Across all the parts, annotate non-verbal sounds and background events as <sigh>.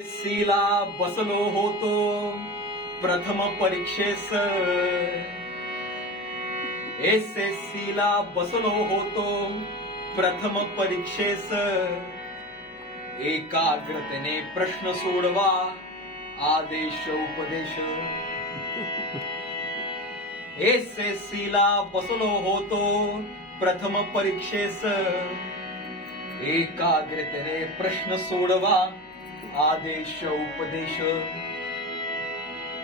सीला बसलो होतो प्रथम परीक्षेस. एस एस सी ला बसलो होतो प्रथम परीक्षेस. एकाग्रतेने प्रश्न सोडवा आदेश उपदेश. एस एस सी ला बसलो होतो प्रथम परीक्षेस. एकाग्रतेने प्रश्न सोडवा आदेश उपदेश.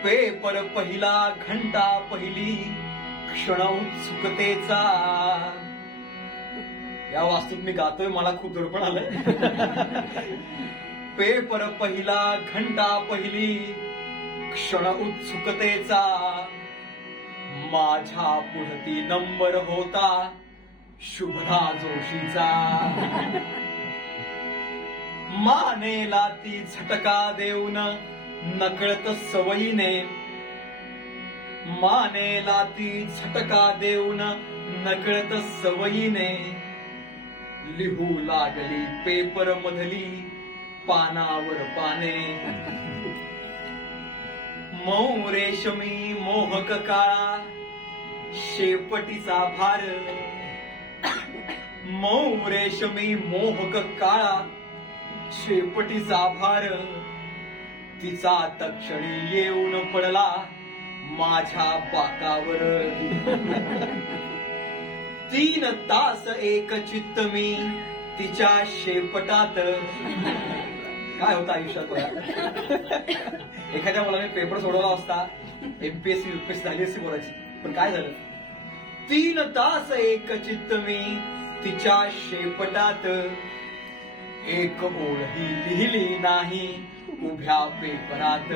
पेपर पहिला घंटा पहिली क्षण उत्सुकतेचा. या वास्तूत मी गातोय मला खूप दडपण आलंय. <laughs> पेपर पहिला घंटा पहिली क्षण उत्सुकतेचा. माझ्या पुढती नंबर होता शुभदा जोशीचा. <laughs> मानेला ती झटका देऊन नकळत सवयीने. मानेला ती झटका देऊन नकळत सवयीने. लिहू लागली पेपर मधली पानावर पाने. मऊ रेशमी मोहक काळा शेपटीचा भार. मऊ रेशमी मोहक काळा शेपटीचा भार. तिचा तक्षणी येऊन पडला माझ्या बाकावर. तीन तास एक चित्त मी तिच्या शेपटात. काय होतं आयुष्यात एखाद्या मुलाने पेपर सोडवला असता एमपीएससी युपीएससी झाली असती बोलायची. पण काय झालं? तीन तास एक चित्त मी तिच्या शेपटात. एक ओळही लिहिली नाही उभ्या पेपरात.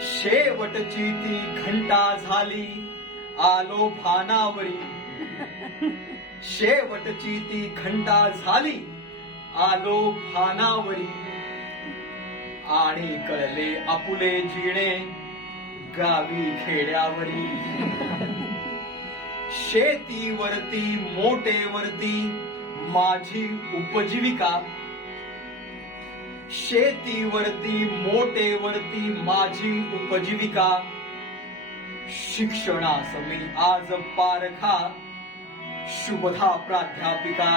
शेवटची ती घंटा झाली आलो भानावरी. शेवटची ती घंटा झाली आलो भानावरी. आणि कळले आपुले जिणे गावी खेड्यावरी. शेतीवरती मोटेवरती माझी उपजीविका. शेतीवरती मोठेवरती माझी उपजीविका. शिक्षणास मी आज पारखा शुभधा प्राध्यापिका.